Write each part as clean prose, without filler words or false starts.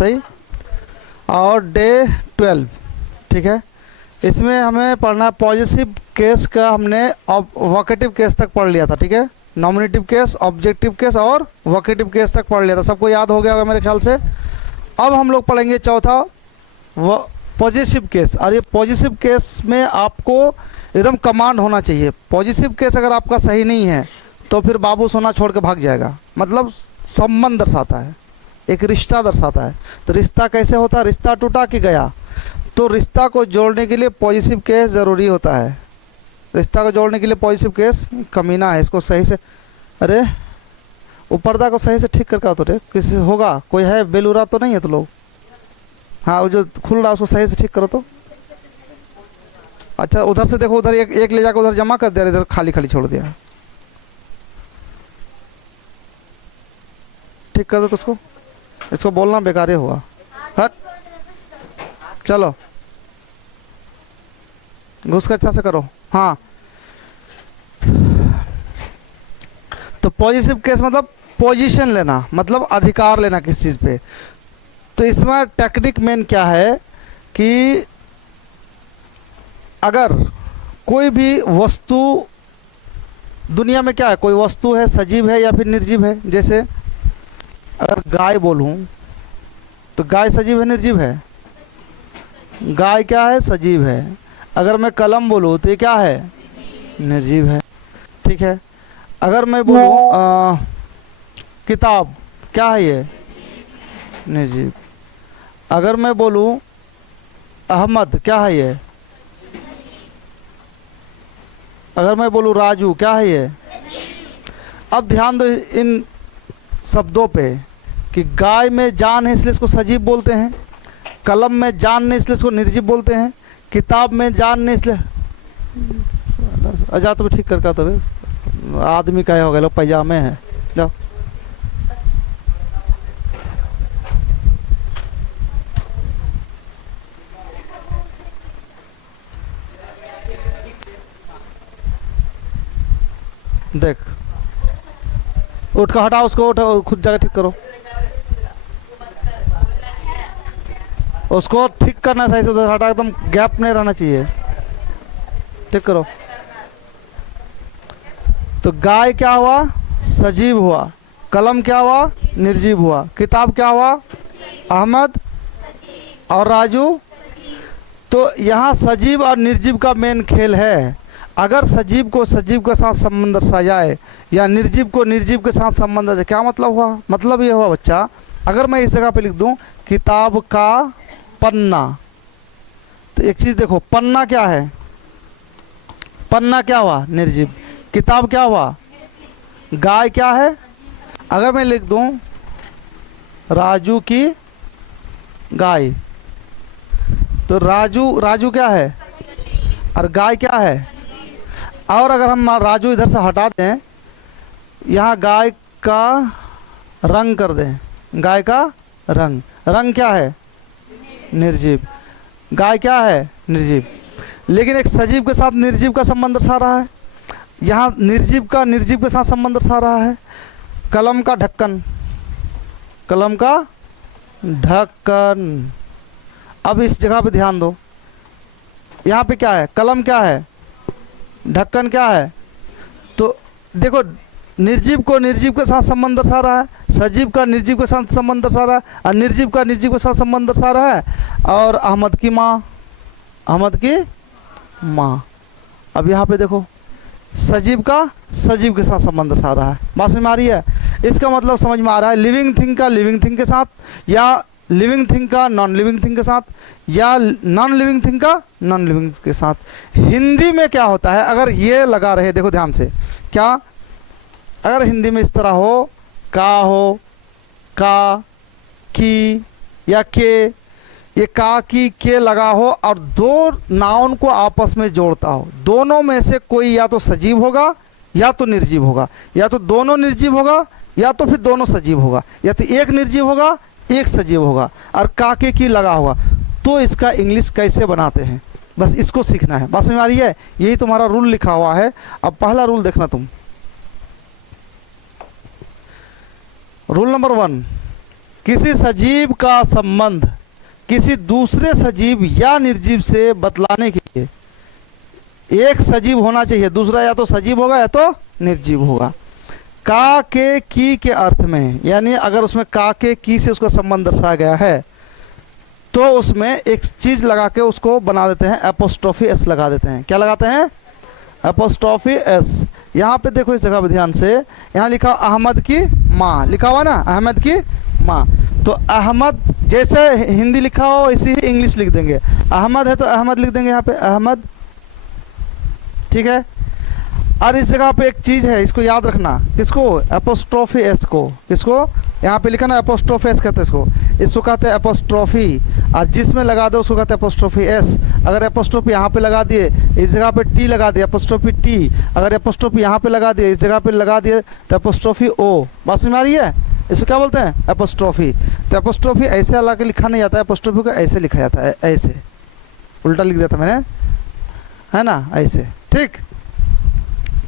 सही। और डे 12, ठीक है। इसमें हमें पढ़ना है पॉजिटिव केस का, हमने वोकेटिव केस तक पढ़ लिया था, ठीक है। नॉमिनेटिव केस, ऑब्जेक्टिव केस और वोकेटिव केस तक पढ़ लिया था, सबको याद हो गया होगा मेरे ख्याल से। अब हम लोग पढ़ेंगे चौथा वो पॉजिटिव केस। और ये पॉजिटिव केस में आपको एकदम कमांड होना चाहिए। पॉजिटिव केस अगर आपका सही नहीं है तो फिर बाबू सोना छोड़ के भाग जाएगा। मतलब संबंध दर्शाता है, एक रिश्ता दर्शाता है। तो रिश्ता कैसे होता है, रिश्ता टूटा कि गया, तो रिश्ता को जोड़ने के लिए पॉजिटिव केस ज़रूरी होता है। रिश्ता को जोड़ने के लिए पॉजिटिव केस कमीना है, इसको सही से, अरे वो पर्दा को सही से ठीक करके आओ तो रे, किसी होगा कोई है, बेलूरा तो नहीं है तो लोग, हाँ वो जो खुल रहा है उसको सही से ठीक करो तो। अच्छा उधर से देखो, उधर एक ले जाकर उधर जमा कर दिया, इधर खाली खाली छोड़ दिया, ठीक कर दो तो उसको, इसको बोलना बेकार ही हुआ। हट चलो घुस कर अच्छा से करो। हाँ तो पॉजिटिव केस मतलब पोजीशन लेना, मतलब अधिकार लेना किस चीज़ पे। तो इसमें टेक्निक मेन क्या है कि अगर कोई भी वस्तु दुनिया में, क्या है, कोई वस्तु है सजीव है या फिर निर्जीव है। जैसे अगर गाय बोलूं तो गाय सजीव है निर्जीव है, गाय क्या है, सजीव है। अगर मैं कलम बोलूं तो ये क्या है, निर्जीव है, ठीक है। अगर मैं बोलूं किताब, क्या है ये, निर्जीव। अगर मैं बोलूं अहमद, क्या है ये। अगर मैं बोलूं राजू, क्या है ये। अब ध्यान दो इन शब्दों पे कि गाय में जान है इसलिए इसको सजीव बोलते हैं, कलम में जान नहीं इसलिए इसको निर्जीव बोलते हैं, किताब में जान नहीं इसलिए, अजा तो ठीक करके तब आदमी का हो गया, लोग पैजामे हैं, जाओ। देख उठ कर हटाओ उसको, उठ खुद जगह ठीक करो उसको, ठीक करना सही से, उधर हटा, एकदम गैप नहीं रहना चाहिए, ठीक करो। तो गाय क्या हुआ, सजीव हुआ, कलम क्या हुआ, निर्जीव हुआ, किताब क्या हुआ, अहमद और राजू। तो यहाँ सजीव और निर्जीव का मेन खेल है। अगर सजीव को सजीव के साथ संबंध दर्शाया जाए या निर्जीव को निर्जीव के साथ संबंध दर्शाया, क्या मतलब हुआ, मतलब ये हुआ बच्चा, अगर मैं इस जगह पे लिख दूं किताब का पन्ना, तो एक चीज़ देखो, पन्ना क्या है, पन्ना क्या हुआ, निर्जीव, किताब क्या हुआ, गाय क्या है। अगर मैं लिख दूं राजू की गाय, तो राजू, राजू क्या है और गाय क्या है। और अगर हम राजू इधर से हटा दें, यहाँ गाय का रंग कर दें, गाय का रंग, रंग क्या है, निर्जीव, गाय क्या है, निर्जीव। लेकिन एक सजीव के साथ निर्जीव का संबंध दर्शा रहा है, यहाँ निर्जीव का निर्जीव के साथ संबंध दर्शा रहा है। कलम का ढक्कन, कलम का ढक्कन। अब इस जगह पे ध्यान दो, यहाँ पे क्या है, कलम क्या है, ढक्कन क्या है। तो देखो निर्जीव को निर्जीव के साथ संबंध दर्शा रहा है, सजीव का निर्जीव के साथ संबंध दर्शा रहा है, और निर्जीव का निर्जीव के साथ संबंध दर्शा रहा है। और अहमद की माँ, अहमद की माँ। अब यहाँ पे देखो सजीव का सजीव के साथ संबंध दर्शा रहा है, बात समझ में आ रही है। इसका मतलब समझ में आ रहा है, लिविंग थिंग का लिविंग थिंग के साथ, या लिविंग थिंग का नॉन लिविंग थिंग के साथ, या नॉन लिविंग थिंग का नॉन लिविंग के साथ। हिंदी में क्या होता है, अगर ये लगा रहे, देखो ध्यान से, क्या अगर हिंदी में इस तरह हो, का, की या के, ये का की के लगा हो और दो नाउन को आपस में जोड़ता हो, दोनों में से कोई या तो सजीव होगा या तो निर्जीव होगा, या तो दोनों निर्जीव होगा या तो फिर दोनों सजीव होगा, या तो एक निर्जीव होगा एक सजीव होगा, और काके की लगा होगा। तो इसका इंग्लिश कैसे बनाते हैं, बस इसको सीखना है, बात समझ में आ रही है। यही तुम्हारा रूल लिखा हुआ है। अब पहला रूल देखना तुम, रूल नंबर 1, किसी सजीव का संबंध किसी दूसरे सजीव या निर्जीव से बतलाने के लिए एक सजीव होना चाहिए, दूसरा या तो सजीव होगा या तो निर्जीव होगा। का के की के अर्थ में, यानी अगर उसमें का के की से उसका संबंध दर्शाया गया है तो उसमें एक चीज लगा के उसको बना देते हैं, एपोस्ट्रोफी एस लगा देते हैं। क्या लगाते हैं? Apostrophe S. यहाँ पे देखो इस जगह पे ध्यान से, यहाँ लिखा अहमद की माँ, लिखा हुआ ना अहमद की माँ। तो अहमद जैसे हिंदी लिखा हो इसी ही इंग्लिश लिख देंगे। अहमद है तो अहमद लिख देंगे यहाँ पे अहमद, ठीक है। और इस जगह पे एक चीज है, इसको याद रखना, किसको? एपोस्ट्रोफी एस को। किसको? यहाँ पे लिखा ना एपोस्ट्रोफी एस कहते हैं इसको, इसको कहते हैं एपोस्ट्रोफी। और जिसमें लगा दो उसको कहते हैं एपोस्ट्रोफी एस। अगर एपोस्ट्रोफी यहाँ पे लगा दिए, इस जगह पे टी लगा दिए एपोस्ट्रोफी टी। अगर एपोस्ट्रोफी यहाँ पे लगा दिए, इस जगह पे लगा दिए तो एपोस्ट्रोफी ओ। बात समझ में आ रही है? इसको क्या बोलते हैं? एपोस्ट्रोफी। तो एपोस्ट्रोफी ऐसे अलग के लिखा नहीं जाता है, एपोस्ट्रोफी को ऐसे लिखा जाता है, ऐसे उल्टा लिख दिया था मैंने, है ना, ऐसे, ठीक।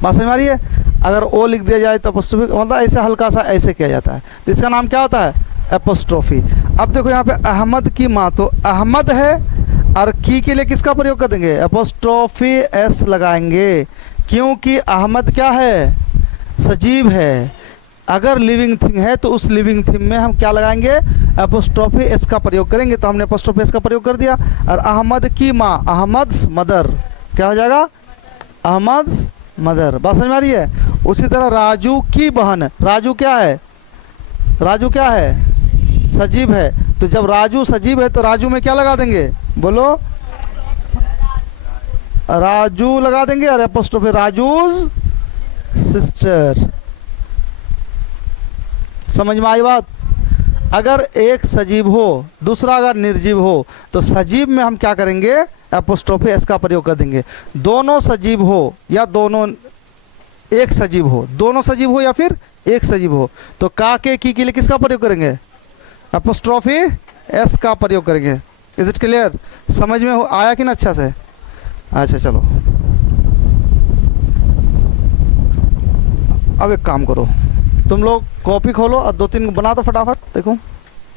बात समझ में आ रही है? अगर ओ लिख दिया जाए तो एपोस्ट्रोफी मतलब ऐसे हल्का सा ऐसे किया जाता है, तो इसका नाम क्या होता है? एपोस्ट्रोफी। अब देखो यहाँ पे अहमद की माँ, तो अहमद है और की के लिए किसका प्रयोग कर देंगे? एपोस्ट्रोफी एस लगाएंगे, क्योंकि अहमद क्या है? सजीव है। अगर लिविंग थिंग है तो उस लिविंग थिंग में हम क्या लगाएंगे? एपोस्ट्रोफी एस का प्रयोग करेंगे। तो हमने एपोस्ट्रोफी एस का प्रयोग कर दिया। और अहमद की माँ, अहमद्स मदर, क्या हो जाएगा? अहमद्स मदर। बात समझ में आ रही है? उसी तरह राजू की बहन, राजू क्या है? राजू क्या है? सजीव है। तो जब राजू सजीव है तो राजू में क्या लगा देंगे? बोलो, राजू लगा देंगे। और एपोस्ट्रोफी राजूज सिस्टर। समझ में आई बात? अगर एक सजीव हो दूसरा अगर निर्जीव हो तो सजीव में हम क्या करेंगे? एपोस्ट्रोफी एस का प्रयोग कर देंगे। दोनों सजीव हो या दोनों एक सजीव हो, दोनों सजीव हो या फिर एक सजीव हो, तो का के की के लिए किसका प्रयोग करेंगे? एपोस्ट्रोफी एस का प्रयोग करेंगे। Is it clear? समझ में आया कि ना अच्छा से? अच्छा चलो, अब एक काम करो, तुम लोग कॉपी खोलो और 2-3 बना दो फटाफट, देखो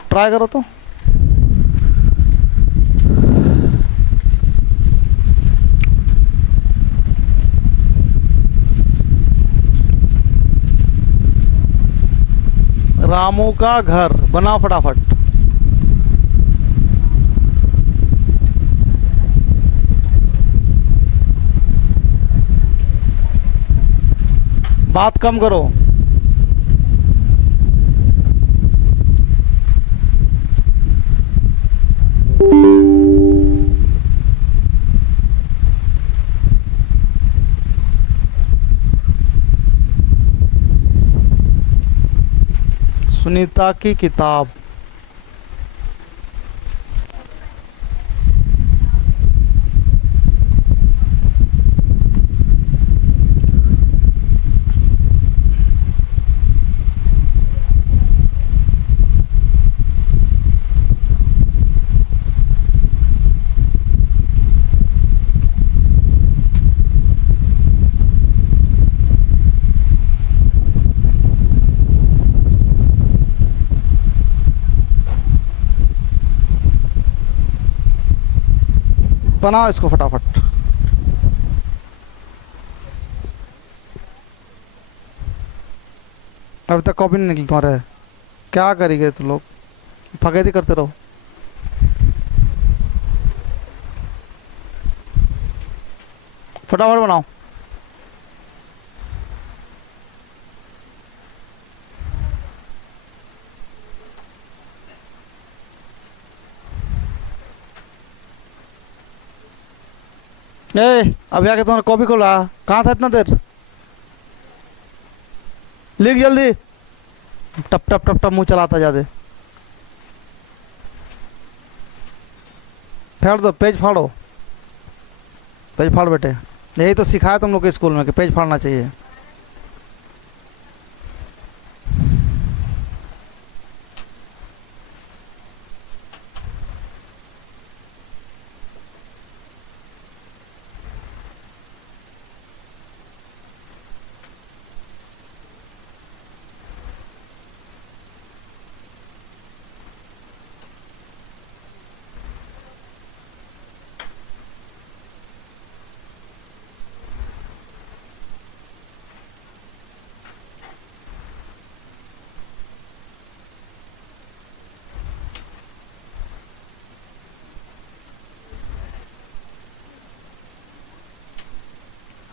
ट्राई करो तो। रामू का घर बनाओ फटाफट। बात कम करो। सुनीता की किताब। बनाओ इसको फटाफट। अभी तक कॉपी नहीं निकली तुम्हारे, क्या करेंगे तुम लोग? फगेती करते रहो। फटाफट बनाओ। अभी आके तुम्हारा कॉपी खोला, कहाँ था इतना देर? लिख जल्दी, टप टप टप टप मुंह चलाता जादे। फाड़ दो, पेज फाड़ो, पेज फाड़ बेटे। यही तो सिखाया तुम लोग के स्कूल में कि पेज फाड़ना चाहिए।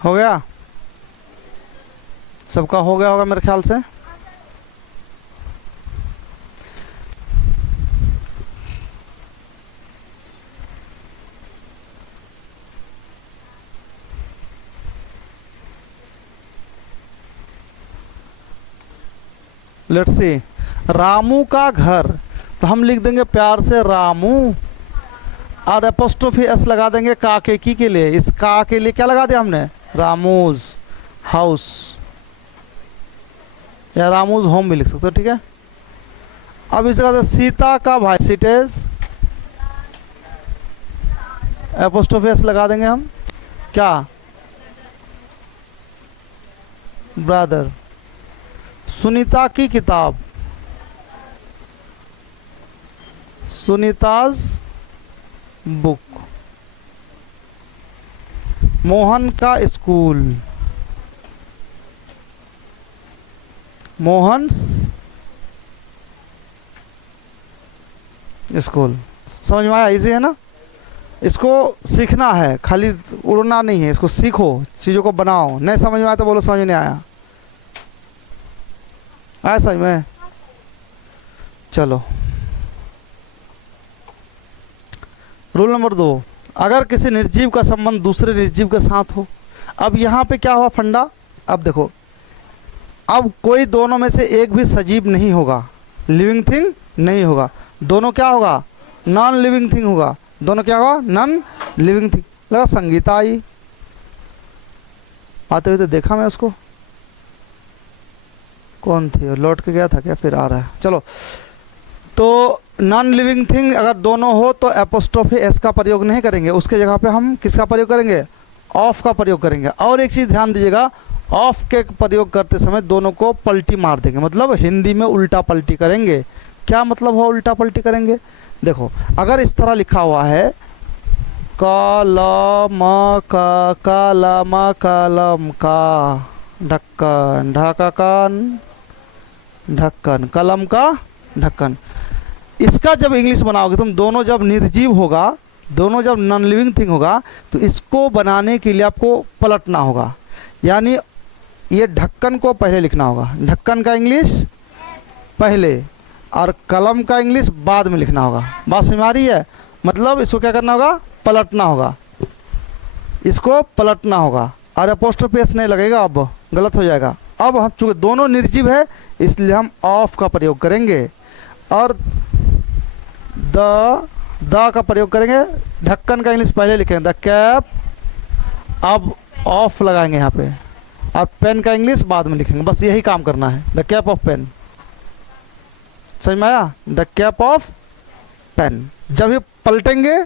हो गया? सबका हो गया होगा मेरे ख्याल से। लेट्स सी, रामू का घर, तो हम लिख देंगे प्यार से रामू, और एपोस्ट्रोफी एस लगा देंगे का के की के लिए। इस का के लिए क्या लगा दिया हमने? रामूज हाउस, या रामूज होम भी लिख सकते हो, ठीक है। अब इसके बाद सीता का भाई, सीटेज, एपोस्ट्रोफी एस लगा देंगे हम, क्या? ब्रदर। सुनीता की किताब, सुनीताज बुक। मोहन का स्कूल, मोहन्स स्कूल। समझ में आया? इजी है ना? इसको सीखना है, खाली उड़ना नहीं है, इसको सीखो, चीज़ों को बनाओ। नहीं समझ में आया तो बोलो समझ नहीं आया। आया समझ में? चलो, रूल नंबर 2, अगर किसी निर्जीव का संबंध दूसरे निर्जीव के साथ हो। अब यहाँ पे क्या हुआ फंडा? अब देखो, अब कोई दोनों में से एक भी सजीव नहीं होगा, लिविंग थिंग नहीं होगा, दोनों क्या होगा? नॉन लिविंग थिंग होगा। दोनों क्या होगा? Non living thing. लगा संगीता आई, आते हुए तो देखा मैं उसको, कौन थी? और लौट के गया था क्या? फिर आ रहा है। चलो, तो नॉन लिविंग थिंग अगर दोनों हो तो एपोस्ट्रोफी एस का प्रयोग नहीं करेंगे, उसके जगह पे हम किसका प्रयोग करेंगे? ऑफ का प्रयोग करेंगे। और एक चीज़ ध्यान दीजिएगा, ऑफ के प्रयोग करते समय दोनों को पलटी मार देंगे, मतलब हिंदी में उल्टा पलटी करेंगे। क्या मतलब हो उल्टा पलटी करेंगे? देखो, अगर इस तरह लिखा हुआ है कलम का, कलम कलम का, ढक्कन ढक्कन ढक्कन, कलम का ढक्कन, इसका जब इंग्लिश बनाओगे तुम, दोनों जब निर्जीव होगा, दोनों जब नॉन लिविंग थिंग होगा, तो इसको बनाने के लिए आपको पलटना होगा। यानी ये ढक्कन को पहले लिखना होगा, ढक्कन का इंग्लिश पहले, और कलम का इंग्लिश बाद में लिखना होगा। बात समझ आ रही है? मतलब इसको क्या करना होगा? पलटना होगा, इसको पलटना होगा, और अपोस्ट्रोफी एस नहीं लगेगा, अब गलत हो जाएगा। अब हम चूँकि दोनों निर्जीव है इसलिए हम ऑफ का प्रयोग करेंगे, और द का प्रयोग करेंगे। ढक्कन का इंग्लिश पहले लिखेंगे, द कैप, अब ऑफ लगाएंगे यहाँ पे, और पेन का इंग्लिश बाद में लिखेंगे। बस यही काम करना है, द कैप ऑफ पेन। समझ में आया? The cap of pen. जब ये पलटेंगे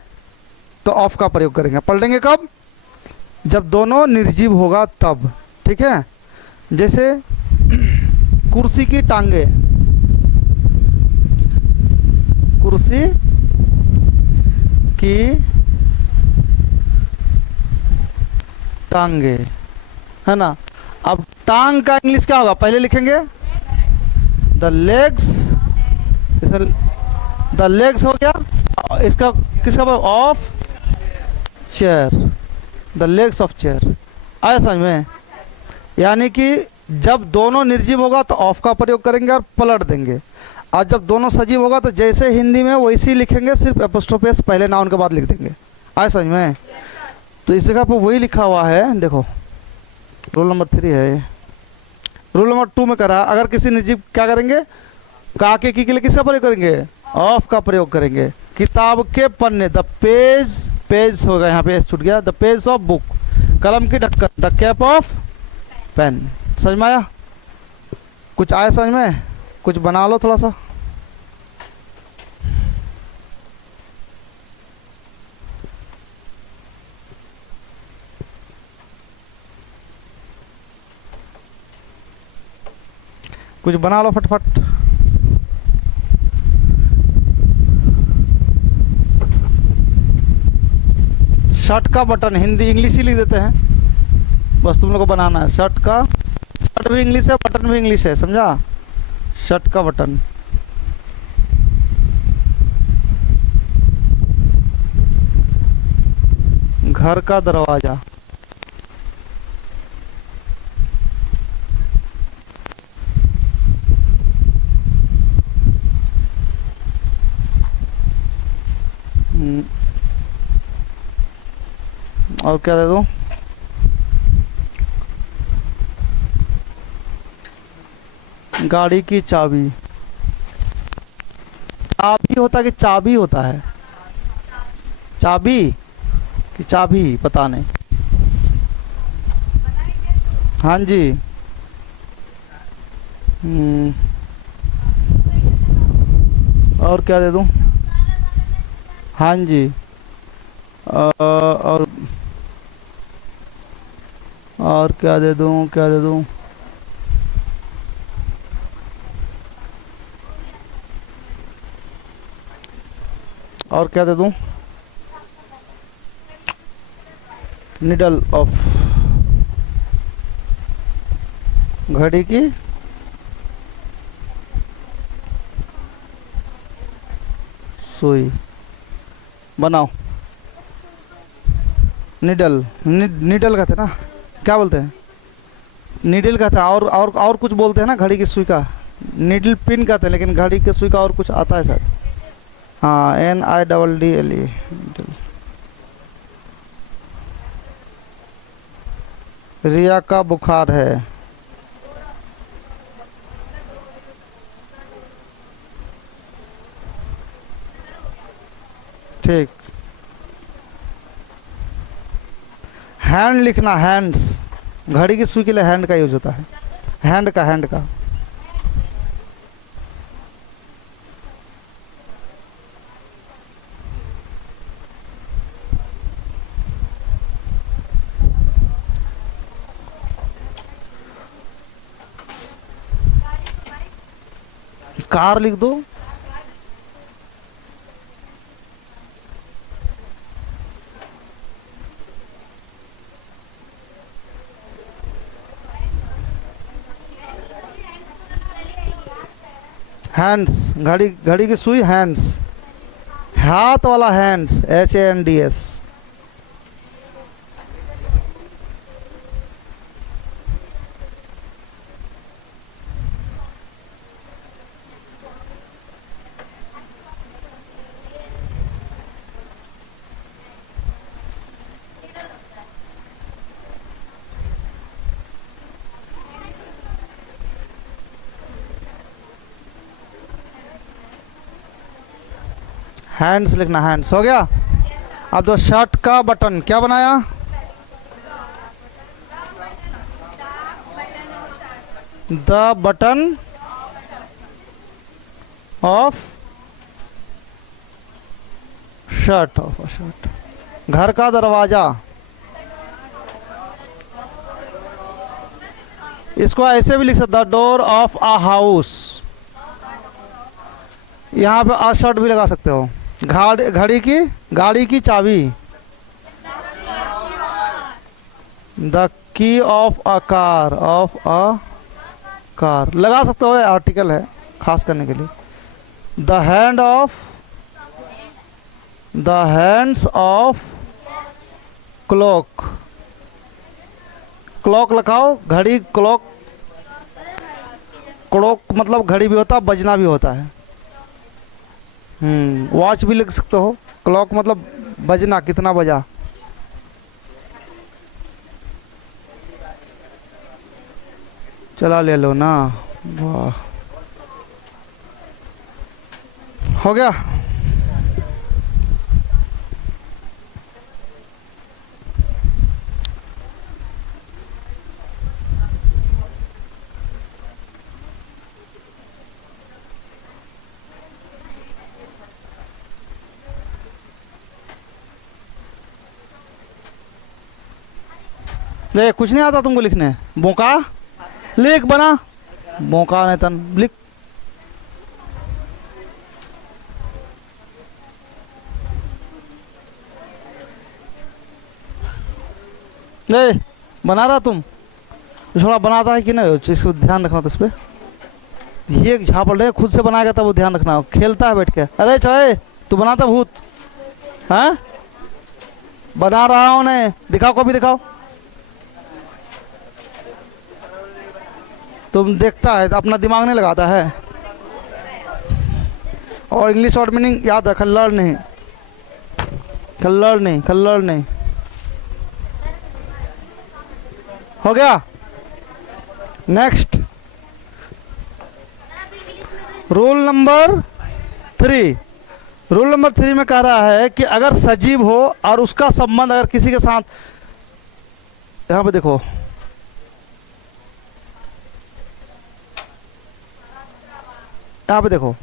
तो ऑफ का प्रयोग करेंगे। पलटेंगे कब? जब दोनों निर्जीव होगा तब, ठीक है। जैसे कुर्सी की टांगे, कुर्सी की टांगे, है ना। अब टांग का इंग्लिश क्या होगा? पहले लिखेंगे द लेग्स, द लेग्स हो गया, इसका किसका of chair, the legs of chair. आया समझ में? यानी कि जब दोनों निर्जीव होगा तो ऑफ का प्रयोग करेंगे और पलट देंगे, और जब दोनों सजीव होगा तो जैसे हिंदी में वैसे ही लिखेंगे, सिर्फ एपोस्ट्रोफी एस पहले नाउन के बाद लिख देंगे। आया समझ में? तो इस जगह पर वही लिखा हुआ है, देखो रूल नंबर 3 है ये। रूल नंबर 2 में करा, अगर किसी निर्जीव क्या करेंगे? का के की के लिए किसका प्रयोग करेंगे? ऑफ का प्रयोग करेंगे। किताब के पन्ने, द पेज, पेज होगा यहाँ पे छूट गया, द पेज ऑफ बुक। कलम की ढक्कन, द कैप ऑफ पेन। समझ में आया? कुछ आया समझ में? कुछ बना लो थोड़ा सा। कुछ बना लो फटफट। शर्ट का बटन, हिंदी इंग्लिश ही लिख देते हैं, बस तुम लोग को बनाना है। शर्ट का, शर्ट भी इंग्लिश है, बटन भी इंग्लिश है, समझा? शर्ट का बटन। घर का दरवाजा, और क्या दे दूं? गाड़ी की चाबी। चाबी होता कि चाबी होता है? चाबी कि चाबी, पता नहीं। हाँ जी। और क्या दे दूं? हाँ जी। और क्या दे दूं, क्या दे दूं? और क्या दे दूं? निडल ऑफ, घड़ी की सुई। बनाओ। निडल, निडल कहते हैं ना, क्या बोलते हैं? नीडल कहते हैं। और कुछ बोलते हैं ना घड़ी की सुई का, नीडल पिन कहते हैं, लेकिन घड़ी की सुई का और कुछ आता है सर। हाँ, NIDDLE। रिया का बुखार है। ठीक। हैंड लिखना, हैंड्स। घड़ी की सुई के लिए हैंड का यूज होता है। हैंड का, हैंड का। कार लिख दो। हैंड्स, घड़ी, घड़ी की सुई, हैंड्स, हाथ वाला हैंड्स, HANDS। हैंड्स लिखना, हैंड्स हो गया। अब जो शर्ट का बटन क्या बनाया? The button of shirt, of shirt. घर का दरवाजा, इसको ऐसे भी लिख सकते, the door of a house. यहाँ पे अ शर्ट भी लगा सकते हो। घड़ी की, गाड़ी की चाबी, the key of a car, of a car लगा सकते हो, आर्टिकल है खास करने के लिए। The hand of, the hands of clock. Clock लगाओ, घड़ी, क्लॉक। क्लॉक मतलब घड़ी भी होता है, बजना भी होता है। वॉच भी लिख सकते हो। क्लॉक मतलब बजना, कितना बजा। चला ले लो ना, वाह, हो गया। ले, कुछ नहीं आता तुमको लिखने? बोका लिख, बना। बोका नहीं तन लिख। ले, बना रहा तुम? थोड़ा बनाता है कि नहीं, इसको ध्यान रखना। तो इस पे ये झापड़ रहे, खुद से बनाएगा तब वो ध्यान रखना। खेलता है बैठ के। अरे चले, तू बनाता भूत? हैं? बना रहा हूँ, ने दिखाओ, कॉपी दिखाओ। तुम देखता है तो अपना दिमाग नहीं लगाता है। और इंग्लिश और मीनिंग याद रख, लर्न नहीं। कल्लड़नी, कल्लड़नी। हो गया। Next, rule number 3। Rule number 3 में कह रहा है कि अगर सजीव हो और उसका संबंध अगर किसी के साथ, यहां पे देखो, यहां पे देखो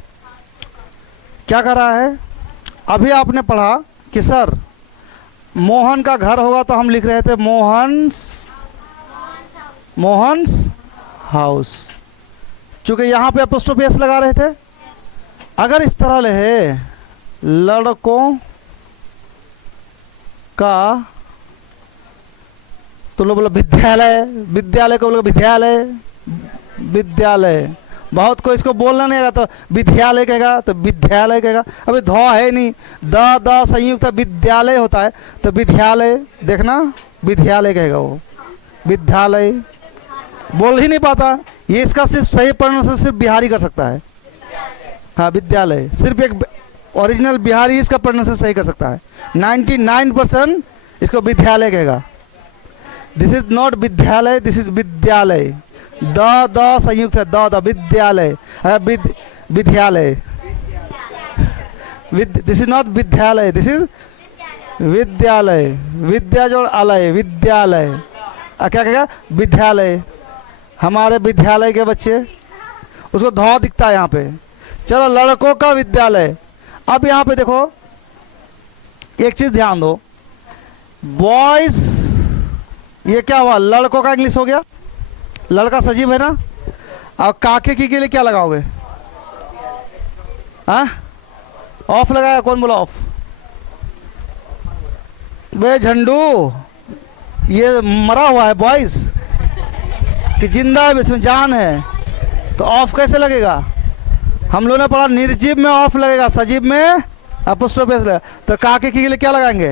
क्या कर रहा है। अभी आपने पढ़ा कि सर मोहन का घर होगा तो हम लिख रहे थे मोहन्स हाउस, चूंकि यहां पे एपोस्ट्रोफी एस लगा रहे थे। अगर इस तरह ले लड़कों का, तो लोग बोला विद्यालय, विद्यालय को बोला विद्यालय, विद्यालय। बहुत कोई इसको बोलना नहीं आएगा तो विद्यालय कहेगा, तो विद्यालय कहेगा। अभी ध है नहीं, द संयुक्त विद्यालय होता है, तो विद्यालय, देखना विद्यालय कहेगा वो, विद्यालय बोल ही नहीं पाता। ये इसका सिर्फ सही प्रोनाउंसिएशन सिर्फ बिहारी कर सकता है। हाँ, विद्यालय, सिर्फ एक ओरिजिनल बिहारी इसका प्रोनाउंसिएशन सही कर सकता है। 99% इसको विद्यालय कहेगा। दिस इज नॉट विद्यालय, दिस इज विद्यालय। द संयुक्त है, द विद्यालय, विद्यालय। दिस इज नॉट विद्यालय, दिस इज विद्यालय। विद्या जोड़ आलय, विद्यालय। क्या कहेगा? विद्यालय। हमारे विद्यालय के बच्चे, उसको ध दिखता है यहाँ पे। चलो, लड़कों का विद्यालय। अब यहाँ पे देखो, एक चीज ध्यान दो, बॉयज, ये क्या हुआ? लड़कों का इंग्लिश हो गया, लड़का सजीव है ना। और काके की के लिए क्या लगाओगे? हाँ, ऑफ लगाया। कौन बोला ऑफ? वे झंडू, ये मरा हुआ है बॉयज कि जिंदा है, इसमें जान है, तो ऑफ कैसे लगेगा? हम लोगों ने पढ़ा निर्जीव में ऑफ लगेगा, सजीव में एपोस्ट्रोफी एस लगेगा। तो काके की के लिए क्या लगाएंगे?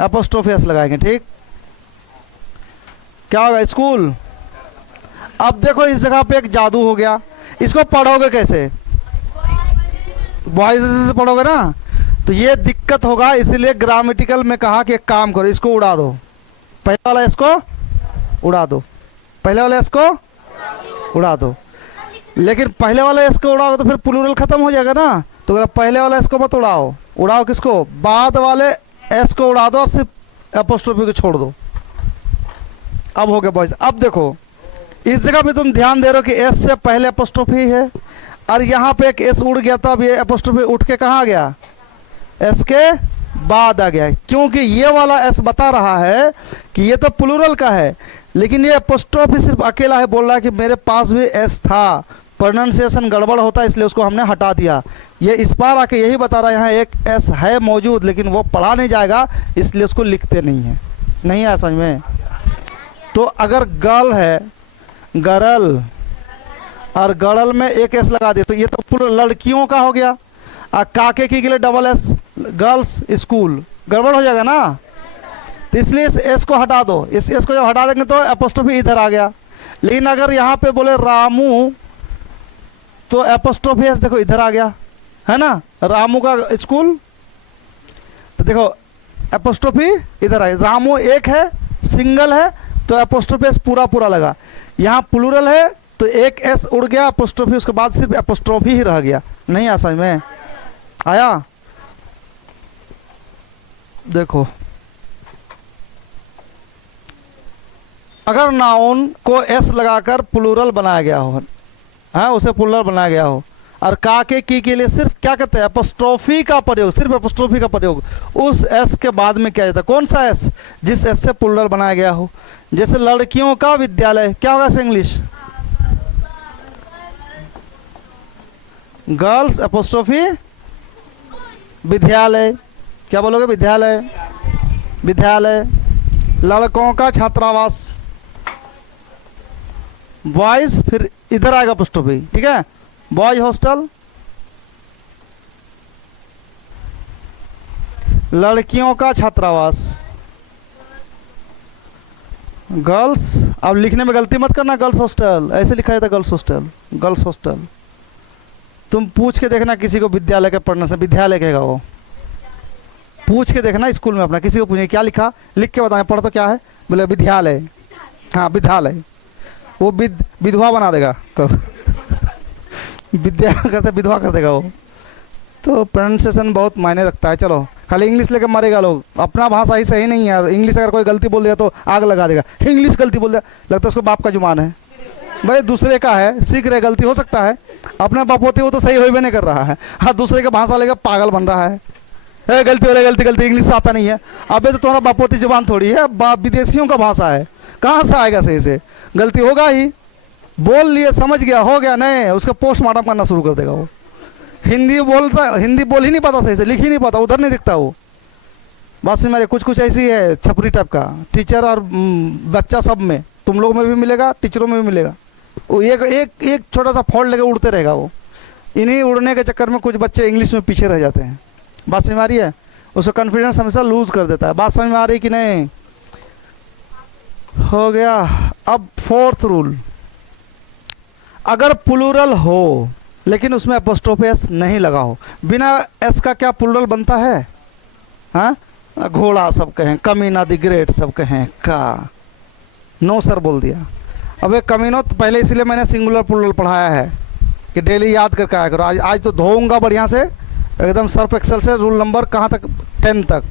एपोस्ट्रोफी एस लगाएंगे। ठीक, क्या होगा? स्कूल। अब देखो, इस जगह पे एक जादू हो गया। इसको पढ़ोगे कैसे? बॉयज से पढ़ोगे ना, तो ये दिक्कत होगा। इसीलिए ग्रामेटिकल में कहा कि एक काम करो, इसको उड़ा दो, पहले वाला इसको उड़ा दो, पहले वाले इसको उड़ा दो। लेकिन पहले वाले इसको उड़ाओ तो फिर प्लूरल खत्म हो जाएगा ना। तो अगर पहले वाला इसको मत उड़ाओ, उड़ाओ किसको? बाद वाले एस को उड़ा दो और सिर्फ एपोस्ट्रोफी को छोड़ दो। अब हो गया बॉयज। अब देखो, इस जगह पे तुम ध्यान दे रहे हो कि एस से पहले एपोस्ट्रोफी है, और यहाँ पे एक एस उड़ गया, तो अब ये एपोस्ट्रोफी उठ के कहाँ गया? एस के बाद आ गया। क्योंकि ये वाला एस बता रहा है कि ये तो प्लूरल का है, लेकिन ये एपोस्ट्रोफी सिर्फ अकेला है। बोल रहा है कि मेरे पास भी एस था, प्रोनाउंसिएशन गड़बड़ होता है, इसलिए उसको हमने हटा दिया। ये इस बार आके यही बता रहा है, यहाँ एक एस है मौजूद, लेकिन वो पढ़ा नहीं जाएगा, इसलिए उसको लिखते नहीं है। नहीं आया समझ में? तो अगर गर्ल है, गरल, और गड़ल में एक एस लगा दिया, तो ये तो पूरा लड़कियों का हो गया। और काके की के लिए डबल एस, गर्ल्स स्कूल, गड़बड़ हो जाएगा ना। तो इसलिए इस एस को हटा दो। इस एस को जब हटा देंगे तो एपोस्ट्रोफी इधर आ गया। लेकिन अगर यहाँ पे बोले रामू, तो एपोस्ट्रोफी एस देखो इधर आ गया, है ना, रामू का स्कूल। तो देखो एपोस्ट्रोफी इधर आई, रामू एक है, सिंगल है, तो एपोस्ट्रोफी एस पूरा पूरा लगा। यहाँ प्लूरल है तो एक एस उड़ गया, एपोस्ट्रोफी, उसके बाद सिर्फ एपोस्ट्रोफी ही रह गया। नहीं आ समझ में आया? देखो, अगर नाउन को एस लगाकर प्लूरल बनाया गया हो, हाँ, उसे प्लूरल बनाया गया हो, और काके की के लिए सिर्फ क्या कहते हैं? एपोस्ट्रोफी का प्रयोग, सिर्फ एपोस्ट्रोफी का प्रयोग, उस एस के बाद में क्या जाता है? कौन सा एस? जिस एस से प्लूरल बनाया गया हो। जैसे लड़कियों का विद्यालय, क्या होगा इसे इंग्लिश? गर्ल्स एपोस्ट्रोफी विद्यालय। क्या बोलोगे? विद्यालय, विद्यालय। लड़कों का छात्रावास, बॉयज, फिर इधर आएगा एपोस्ट्रोफी, ठीक है, बॉयज हॉस्टल। लड़कियों का छात्रावास, गर्ल्स। अब लिखने में गलती मत करना, गर्ल्स हॉस्टल ऐसे लिखा जाता है, गर्ल्स हॉस्टल, गर्ल्स हॉस्टल। तुम पूछ के देखना किसी को विद्यालय के पढ़ने से, विद्यालय कहेगा वो। पूछ के देखना स्कूल में अपना, किसी को पूछे क्या लिखा, लिख के बताना, पढ़ तो क्या है, बोले विद्यालय, हाँ विद्यालय, वो विधवा बना देगा कब विद्या करते विधवा कर देगा वो। तो प्रोनाउंसिएशन बहुत मायने रखता है। चलो खाली इंग्लिश लेके मरेगा लोग, अपना भाषा ही सही नहीं है यार। इंग्लिश अगर कोई गलती बोल दिया तो आग लगा देगा, इंग्लिश गलती बोल दिया, लगता है उसको बाप का जुबान है। भाई दूसरे का है, सीख रहे, गलती हो सकता है, अपना बाप होती वो तो सही हो भी नहीं कर रहा है, हाँ दूसरे का भाषा लेकर पागल बन रहा है। गलती हो रही, गलती गलती, इंग्लिश आता नहीं है। अबे तो तुम्हारा बापोती जुबान थोड़ी है, बाप विदेशियों का भाषा है, कहाँ से आएगा सही से, गलती होगा ही। बोल लिए, समझ गया, हो गया, नहीं उसका पोस्टमार्टम करना शुरू कर देगा वो। हिंदी बोलता, हिंदी बोल ही नहीं पाता सही से, लिख ही नहीं पाता, उधर नहीं दिखता वो। बस मेरे कुछ ऐसी है छपरी टाइप का, टीचर और बच्चा सब में, तुम लोग में भी मिलेगा, टीचरों में भी मिलेगा। वो एक छोटा सा फॉल्ट लेकर उड़ते रहेगा वो। इन्हीं उड़ने के चक्कर में कुछ बच्चे इंग्लिश में पीछे रह जाते हैं। बात समझ में आ रही है? उसका कॉन्फिडेंस हमेशा लूज कर देता है। बात समझ में आ रही कि नहीं? हो गया। अब फोर्थ रूल, अगर प्लूरल हो लेकिन उसमें अपोस्ट्रोफी एस नहीं लगा हो, बिना एस का क्या प्लूरल बनता है? हाँ, घोड़ा सब कहें, कमीना द ग्रेट सब कहें का, नो सर बोल दिया। अब एक कमीनो तो पहले इसीलिए मैंने सिंगुलर प्लूरल पढ़ाया है कि डेली याद करके आया करो। आज तो धोऊंगा बढ़िया से एकदम सर्फ एक्सेल से। रूल नंबर कहाँ तक? 10 तक।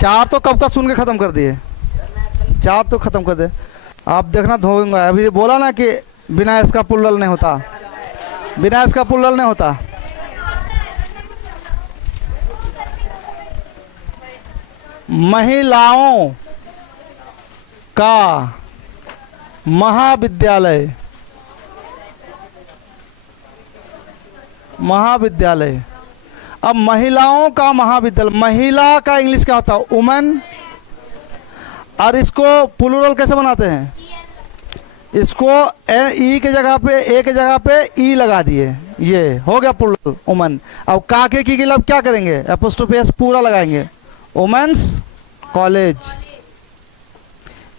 4 तो कब का सुन के ख़त्म कर दिए, 4 तो ख़त्म कर दे। आप देखना धोऊंगा। अभी बोला ना कि बिना इसका प्लूरल नहीं होता, बिना इसका प्लूरल नहीं होता। महिलाओं का महाविद्यालय, महाविद्यालय। अब महिलाओं का महाविद्यालय, महिला का इंग्लिश क्या होता है? वुमेन। और इसको प्लूरल कैसे बनाते हैं? इसको ई के जगह पे, ए के जगह पे ई लगा दिए, ये हो गया प्लूरल वुमेन। अब काके की गिलब क्या करेंगे? एपोस्ट्रोफी एस पूरा लगाएंगे, वुमेन्स कॉलेज।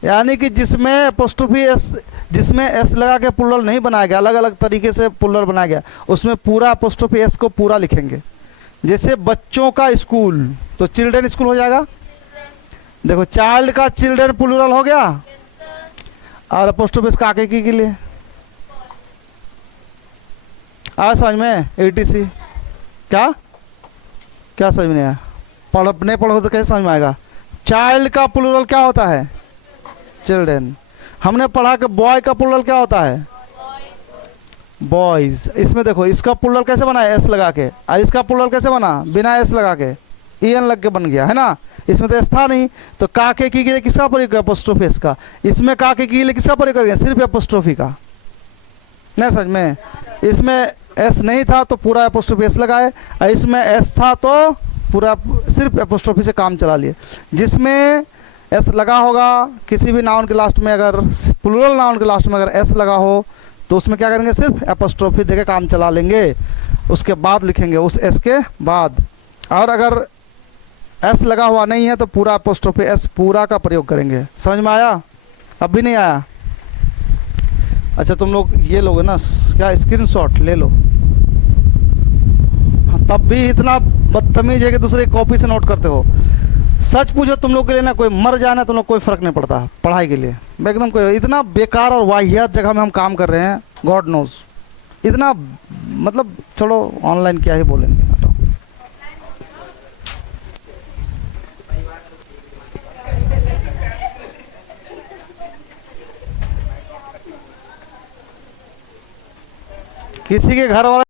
यानी कि जिसमें एपोस्ट्रोफी एस, जिसमें एस लगा के प्लूरल नहीं बनाया गया, अलग अलग तरीके से प्लूरल बनाया गया, उसमें पूरा एपोस्ट्रोफी एस को पूरा लिखेंगे। जैसे बच्चों का स्कूल तो चिल्ड्रन स्कूल हो जाएगा। देखो चाइल्ड का चिल्ड्रन प्लूरल हो गया, और एपोस्ट्रोफी एस काके की लिए आ समझ में? एटीसी क्या क्या समझ में आया? नहीं पढ़ो तो कैसे समझ में आएगा? चाइल्ड का प्लूरल क्या होता है? चिल्ड्रन। हमने पढ़ा कि बॉय का प्लूरल क्या होता है? बॉयज। इसमें देखो इसका प्लूरल कैसे बना है? एस लगा के। और इसका प्लूरल कैसे बना? बिना एस लगा के, ईएन लग के बन गया है ना। इसमें तो एस था नहीं, तो काके की लिए किसका प्रयोग किया? एपोस्ट्रोफी एस का। इसमें काके की लिए किसका प्रयोग करेंगे? सिर्फ एपोस्ट्रोफी का। नहीं समझ में? इसमें एस नहीं था तो पूरा एपोस्ट्रोफी एस लगाए, और इसमें एस था तो पूरा सिर्फ एपोस्ट्रोफी से काम चला लिए। जिसमें एस लगा होगा किसी भी नाउन के लास्ट में, अगर प्लूरल नाउन के लास्ट में अगर एस लगा हो तो उसमें क्या करेंगे? सिर्फ एपोस्ट्रोफी देके काम चला लेंगे, उसके बाद लिखेंगे उस एस के बाद। और अगर एस लगा हुआ नहीं है तो पूरा एपोस्ट्रोफी एस पूरा का प्रयोग करेंगे। समझ में आया? अब भी नहीं आया? अच्छा तुम लोग ये लोगे ना क्या, स्क्रीनशॉट ले लो। तब भी इतना बदतमीज है कि दूसरे कॉपी से नोट करते हो। सच पूछो तुम लोग के लिए ना, कोई मर जाए ना तुम लोग कोई फ़र्क नहीं पड़ता पढ़ाई के लिए। एकदम कोई इतना बेकार और वाहियात जगह में हम काम कर रहे हैं, गॉड नोज। इतना मतलब छोड़ो, ऑनलाइन क्या ही बोलेंगे। किसी के घर वाला